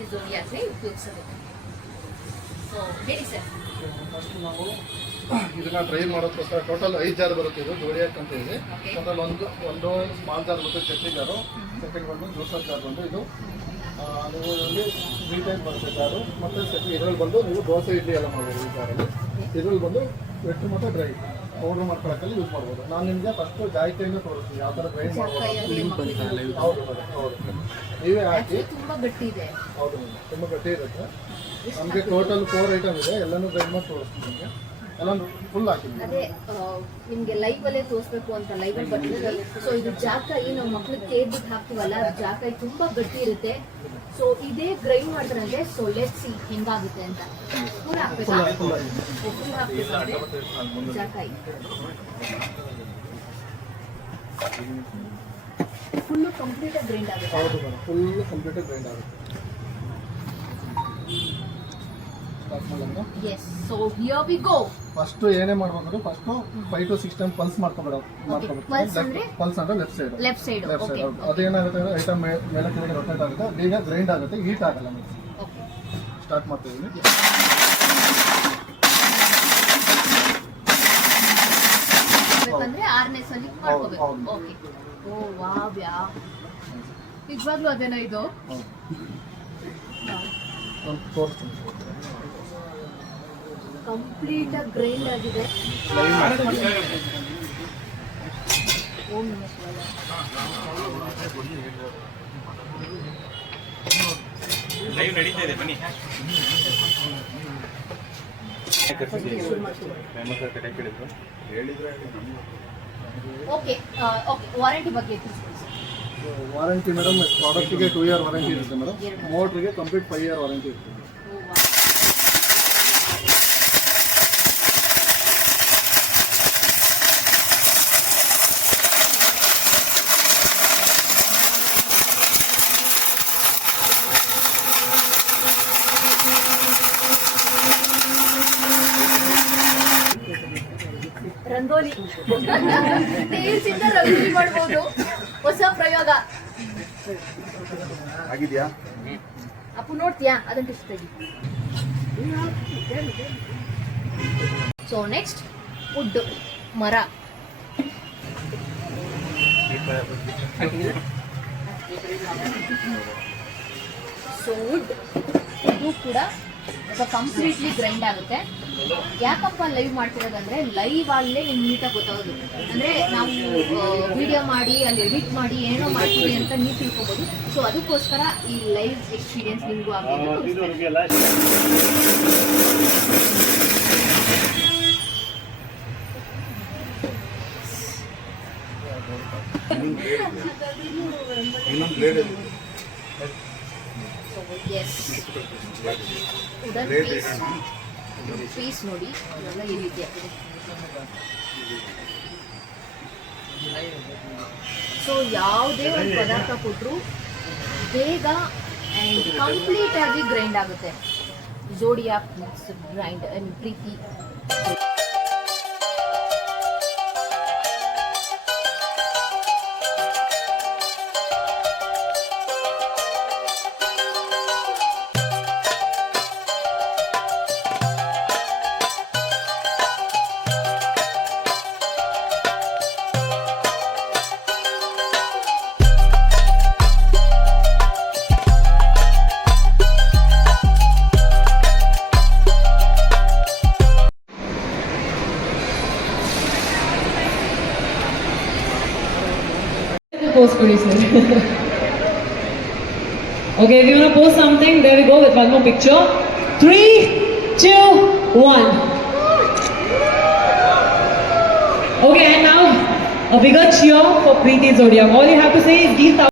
ಪ್ರೀತಿ ಜೋಡಿಯಾಗಿ ಉಪಯೋಗಿಸಬೇಕು. ಸೊ ಹೇಳಿ sir. First ನಾವು ಇದನ್ನ ಡ್ರೈ ಮಾಡೋದಕ್ಕೋಸ್ಕರ ಟೋಟಲ್ 5 ಜಾರ್ ಬರುತ್ತೆ. ಇದು ಜೋಡಿಯಾಕ್ ಅಂತ ಇದೆ. ಟೋಟಲ್ ಒಂದು ಸ್ಮಾಲ್ ಜಾರ್ ಬರುತ್ತೆ, ಚಟ್ನಿ ಜಾರು. ಸೆಕೆಂಡ್ ಬಂದು ಜ್ಯೂಸರ್ ಜಾರ್ ಬಂದು ಇದು ನೀವು ಇದರಲ್ಲಿ 3 ಟೈಪ್ ಬರುತ್ತೆ ಜಾರು. ಮತ್ತು ಇದರಲ್ಲಿ ಬಂದು ನೀವು ದೋಸೆ ಇಡ್ಲಿ ಎಲ್ಲ ಮಾಡ್ಬೋದು ಈ ಜಾರಲ್ಲಿ. ಇದರಲ್ಲಿ ಬಂದು ವೆಟ್ ಮತ್ತು ಡ್ರೈ ಪೌಡ್ರ್ ಮಾಡ್ಕೊಳ್ಳೋಕ್ಕಲ್ಲಿ ಯೂಸ್ ಮಾಡ್ಬೋದು. ನಾನು ನಿಮಗೆ ಫಸ್ಟು ಜಾಯಿಕಾಯಿಂದ ತೋರಿಸ್ತೀನಿ ಯಾವ ಥರ ಡ್ರೈ ಮಾಡ್ಬೋದು. ಹೌದು ಹೌದು, ನೀವೇ ಹಾಕಿ. ತುಂಬ ಗಟ್ಟಿ ಇದೆ. ಹೌದು, ತುಂಬ ಗಟ್ಟಿ ಇರುತ್ತೆ. ನಮಗೆ ಟೋಟಲ್ 4 ಐಟಮ್ ಇದೆ, ಎಲ್ಲನೂ ಡ್ರೈ ಮಾಡಿ ತೋರಿಸ್ತೀನಿ ನಿಮಗೆ. ಎಲ್ಲ ಫುಲ್ ಹಾಕಿದ್ವಿ. ಅದೇ ನಿಮಗೆ ಲೈವಲ್ಲೇ ತೋರಿಸ್ಬೇಕು ಅಂತ ಲೈವಲ್ಲಿ ಬರ್ತಿದೆ. ಸೊ ಇದು ಜಾಕಾಯಿ ನಾವು ಮಕ್ಳಿಗೆ ತೇದ್ಬಿಟ್ಟು ಹಾಕ್ತೀವಲ್ಲ, ಅದು ಜಾಕಾಯಿ ತುಂಬ ಗಟ್ಟಿ ಇರುತ್ತೆ. ಸೊ ಇದೇ ಗ್ರೈಂಡ್ ಮಾಡ್ತಾರಂತೆ. ಸೊ ಲೆಟ್ಸ್ ಸಿ ಹೆಂಗಾಗುತ್ತೆ ಅಂತ. ಪೂರ ಹಾಕ್ಬೇಕಾ? ಪೂರ ಹಾಕ್ಬೇಕಂತೆ ಜಾಕಾಯಿ. ಫುಲ್ಲು ಕಂಪ್ಲೀಟಾಗಿ ಗ್ರೈಂಡ್ ಆಗುತ್ತೆ. ಹೌದು ಮೇಡಮ್, ಫುಲ್ ಕಂಪ್ಲೀಟಾಗಿ ಗ್ರೈಂಡ್ ಆಗುತ್ತೆ. Yes, so here we go. First ಏನೇ ಮಾಡ್ಬೇಕು, ಫಸ್ಟ್ 5 to 6 ಟೈಮ್ ಪಲ್ಸ್ ಮಾಡ್ಕೋಬೇಕು. ಪಲ್ಸ್ ಅಂದ್ರೆ ಲೆಫ್ಟ್ ಸೈಡ್. ಅದೇನಾಗುತ್ತೆ, ಐಟಮ್ ಮೇಲೆ ಕೆಳಗೆ ರೊಟೇಟ್ ಆಗುತ್ತೆ, ಬೇಗ ಗ್ರೈಂಡ್ ಆಗುತ್ತೆ, ಹೀಟ್ ಆಗಲ್ಲ. ಸ್ಟಾರ್ಟ್ ಮಾಡ್ತಿದ್ದೀನಿ. ಅಂದ್ರೆ 6ನೇ ಸಲ ಮಾಡ್ಕೋಬೇಕು. ಓಕೆ. ಓ ವಾವ್, ಯಾ ನಿಜವಾಗ್ಲೂ ಅದೇನಾ ಇದು? ತೋರಿಸ್ತೀನಿ. ಕಂಪ್ಲೀಟ್ ಆಗಿ ಗ್ರೈಂಡ್ ಆಗಿದೆ. ಓಂ ನಮಃ ಶಿವಾಯ. ಲೈವ್ ನಡೀತಾ ಇದೆ, ಬನ್ನಿ. ಓಕೆ ಓಕೆ, ವಾರಂಟಿ ಬಗ್ಗೆ ವಾರಂಟಿ ಮೇಡಮ್, ಪ್ರಾಡಕ್ಟ್ಗೆ 2 year ವಾರಂಟಿ ಇರುತ್ತೆ ಮೇಡಮ್. ಮೋಟ್ರಿಗೆ ಕಂಪ್ಲೀಟ್ 5 year ವಾರಂಟಿ ಇರುತ್ತೆ. ರಂಗೋಲಿ ಟೇಲ್ಸಿಂದ ರಂಗೋಲಿ ಮಾಡ್ಬೋದು. ಹೊಸ ಪ್ರಯೋಗ ಆಗಿದೆಯಾ? ಅಪ್ಪು ನೋಡ್ತೀಯಾ? ಅದನ್ನ ಇಷ್ಟ. ಸೊ ನೆಕ್ಸ್ಟ್ ವುಡ್, ಮರ. ಸೊ ವುಡ್ ಇದು ಕೂಡ ಕಂಪ್ಲೀಟ್ಲಿ ಗ್ರೈಂಡ್ ಆಗುತ್ತೆ. ಯಾಕಪ್ಪ ಲೈವ್ ಮಾಡ್ತಿರೋದಂದ್ರೆ ಲೈವ್ ಅಲ್ಲೇ ನಿಮ್ಗೆ ನೀಟಾಗಿ ಗೊತ್ತಾಗೋದು. ಅಂದ್ರೆ ನಾವು ವಿಡಿಯೋ ಮಾಡಿ ಅಲ್ಲಿ ಎಡಿಟ್ ಮಾಡಿ ಏನೋ ಮಾಡ್ತೀವಿ ಅಂತ ನೀವು ತಿಳ್ಕೊಬೋದು. ಸೊ ಅದಕ್ಕೋಸ್ಕರ ಈ ಲೈವ್ ಎಕ್ಸ್ಪೀರಿಯನ್ಸ್ ನಿಮಗೂ ಆಗಬೇಕು. ವುಡನ್ ಪೀಸ್ ನೋಡಿ, ಇವೆಲ್ಲ ಈ ರೀತಿ ಆಗ್ತದೆ. ಸೊ ಯಾವುದೇ ಒಂದು ಪದಾರ್ಥ ಕೊಟ್ಟರು ಬೇಗ ಆ್ಯಂಡ್ ಕಂಪ್ಲೀಟ್ ಆಗಿ ಗ್ರೈಂಡ್ ಆಗುತ್ತೆ. Zodiac grind Preethi. Post pretty soon. Okay, if you want to post something, there we go with one more picture. 3, 2, 1. Okay, and now a bigger cheer for Preeti Zodiac. All you have to say is give